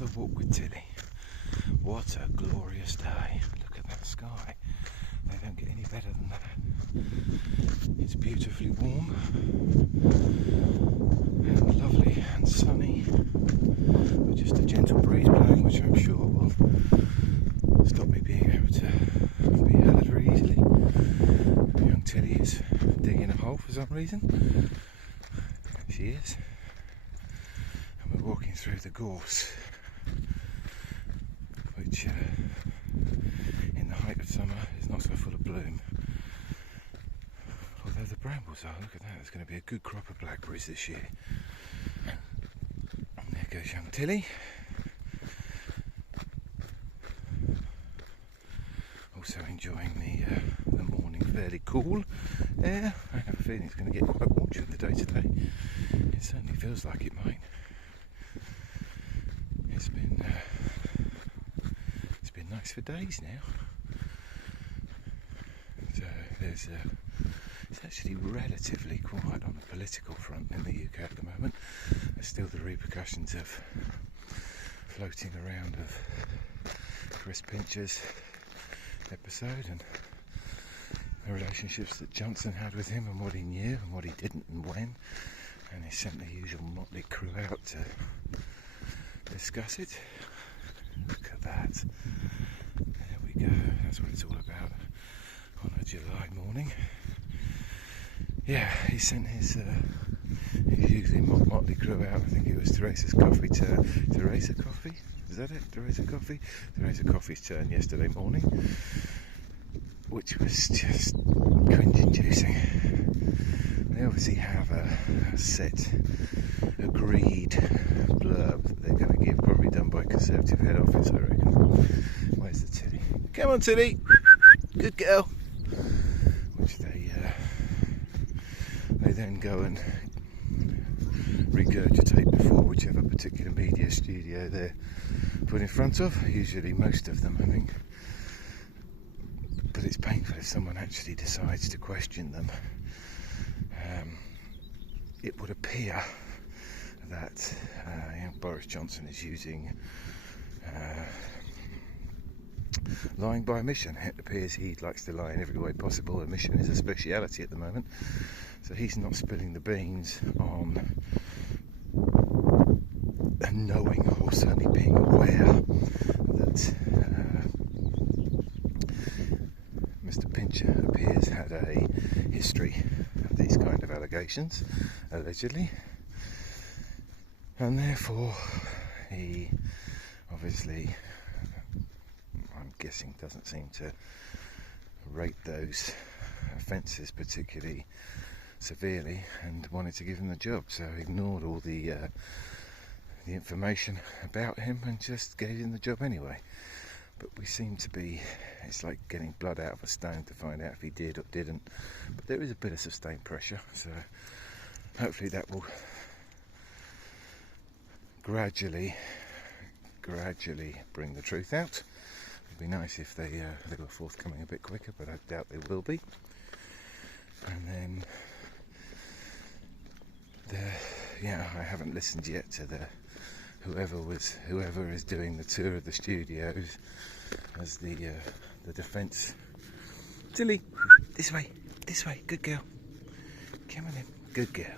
another walk with Tilly. What a glorious day. Look at that sky. They don't get any better than that. It's beautifully warm and lovely and sunny, with just a gentle breeze blowing, which I'm sure will stop me being able to be heard very easily. Young Tilly is digging a hole for some reason. She is. And we're walking through the gorse, which in the height of summer is not so full of bloom. Although the brambles are, look at that, there's going to be a good crop of blackberries this year. And there goes young Tilly. Also enjoying the morning fairly cool air. I have a feeling it's going to get quite warm during the day today. It certainly feels like it might. It's been nice for days now. So it's actually relatively quiet on the political front in the UK at the moment. There's still the repercussions of floating around of Chris Pincher's episode and the relationships that Johnson had with him and what he knew and what he didn't and when, and he sent the usual motley crew out to discuss it. Look at that. There we go. That's what it's all about on a July morning. Yeah, he sent his usually motley crew out. I think it was Teresa's Coffee to Teresa Coffee. Is that it? Teresa Coffee? Teresa Coffee's turn yesterday morning, which was just cringe-inducing. They obviously have a set, agreed blurb that they're going to give, probably done by Conservative head office, I reckon. Where's the Tilly? Come on, Tilly! Good girl! Which they then go and regurgitate before whichever particular media studio they're put in front of. Usually most of them, I think. But it's painful if someone actually decides to question them. It would appear that Boris Johnson is using lying by omission. It appears he likes to lie in every way possible. Omission is a speciality at the moment. So he's not spilling the beans on knowing, or certainly being aware, that Mr. Pincher appears had a history of these kind of allegations, allegedly, and therefore he obviously, I'm guessing, doesn't seem to rate those offences particularly severely and wanted to give him the job, so ignored all the information about him and just gave him the job anyway. But we seem to be, it's like getting blood out of a stone to find out if he did or didn't. But there is a bit of sustained pressure, so hopefully that will gradually bring the truth out. It'd be nice if they were forthcoming a bit quicker, but I doubt they will be. And then I haven't listened yet to whoever is doing the tour of the studios as the defence. Tilly, this way, good girl. Come on in, good girl.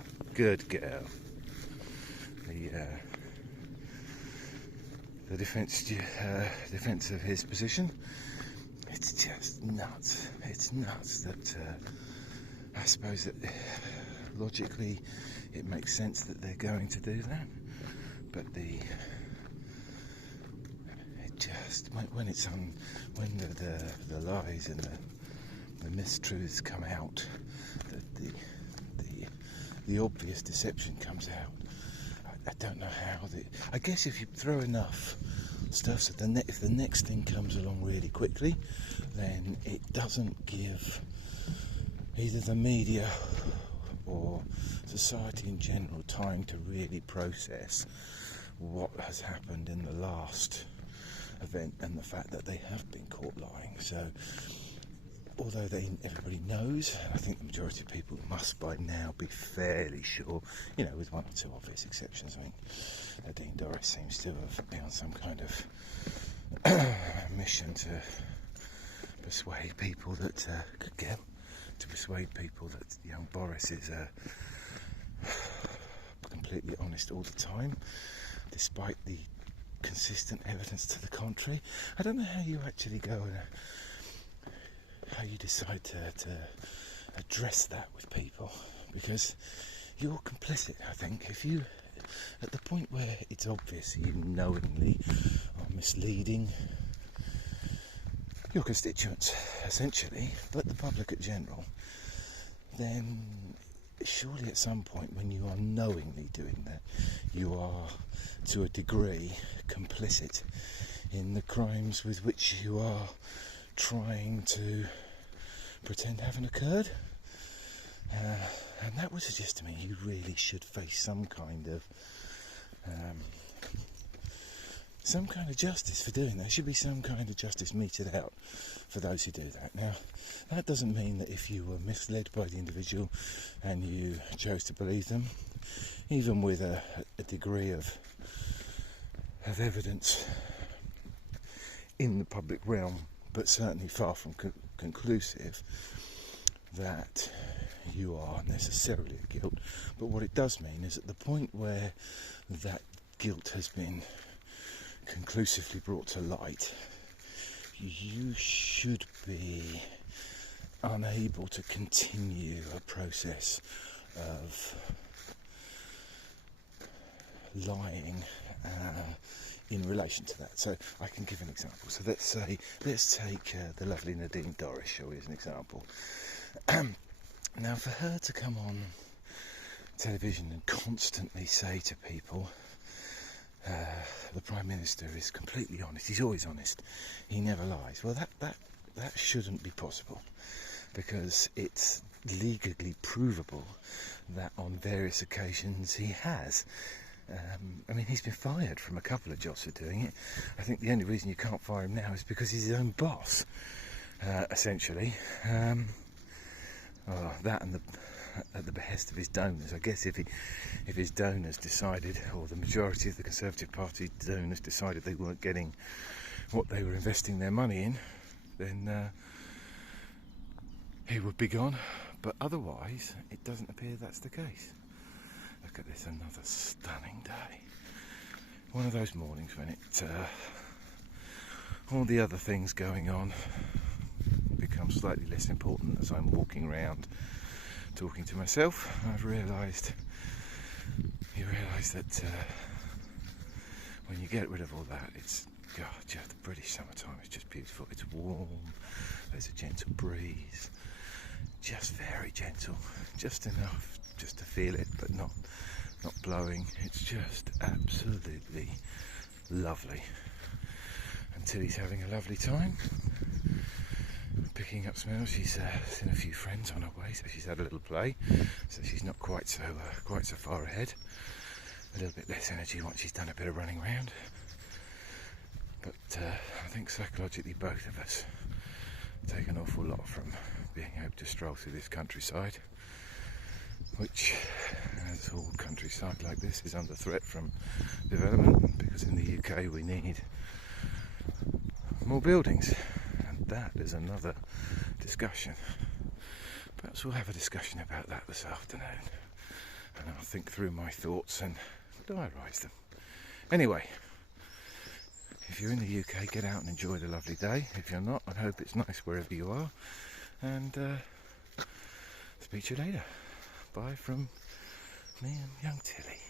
The defence of his position. It's just nuts. It's nuts that I suppose that logically it makes sense that they're going to do that, but it just when the lies and the mistruths come out, that the obvious deception comes out. I don't know how. I guess if you throw enough stuff, so if the next thing comes along really quickly, then it doesn't give either the media or society in general time to really process what has happened in the last event and the fact that they have been caught lying. So although everybody knows, I think the majority of people must by now be fairly sure, with one or two obvious exceptions. I mean, Nadine Dorries seems to have been on some kind of mission to persuade people that young Boris is completely honest all the time, despite the consistent evidence to the contrary. I don't know how you actually go and how you decide to address that with people, because you're complicit. I think if you, at the point where it's obvious you knowingly are misleading your constituents, essentially, but the public at general, then surely at some point when you are knowingly doing that, you are to a degree complicit in the crimes with which you are trying to pretend haven't occurred. And that would suggest to me you really should face some kind of justice for doing that. There should be some kind of justice meted out for those who do that. Now, that doesn't mean that if you were misled by the individual and you chose to believe them, even with a degree of evidence in the public realm, but certainly far from conclusive, that you are necessarily at guilt. But what it does mean is at the point where that guilt has been conclusively brought to light, you should be unable to continue a process of lying in relation to that. So I can give an example. So let's take the lovely Nadine Dorries, shall we, as an example. Now, for her to come on television and constantly say to people, the Prime Minister is completely honest, he's always honest, he never lies. Well, that shouldn't be possible, because it's legally provable that on various occasions he has. I mean, he's been fired from a couple of jobs for doing it. I think the only reason you can't fire him now is because he's his own boss, essentially. That and at the behest of his donors. I guess if his donors decided, or the majority of the Conservative Party donors decided they weren't getting what they were investing their money in, then he would be gone. But otherwise, it doesn't appear that's the case. Look at this, another stunning day. One of those mornings when all the other things going on become slightly less important as I'm walking around talking to myself. You realise that when you get rid of all that, it's the British summertime is just beautiful. It's warm, there's a gentle breeze, just very gentle, just enough just to feel it, but not blowing. It's just absolutely lovely. And Tilly's having a lovely time picking up smells. She's seen a few friends on her way, so she's had a little play, so she's not quite so far ahead. A little bit less energy once she's done a bit of running around, but I think psychologically both of us take an awful lot from being able to stroll through this countryside, which, as all countryside like this, is under threat from development, because in the UK we need more buildings, and that is another discussion. Perhaps we'll have a discussion about that this afternoon, and I'll think through my thoughts and diarise them. Anyway, if you're in the UK, get out and enjoy the lovely day. If you're not, I hope it's nice wherever you are, and speak to you later. Bye from me and young Tilly.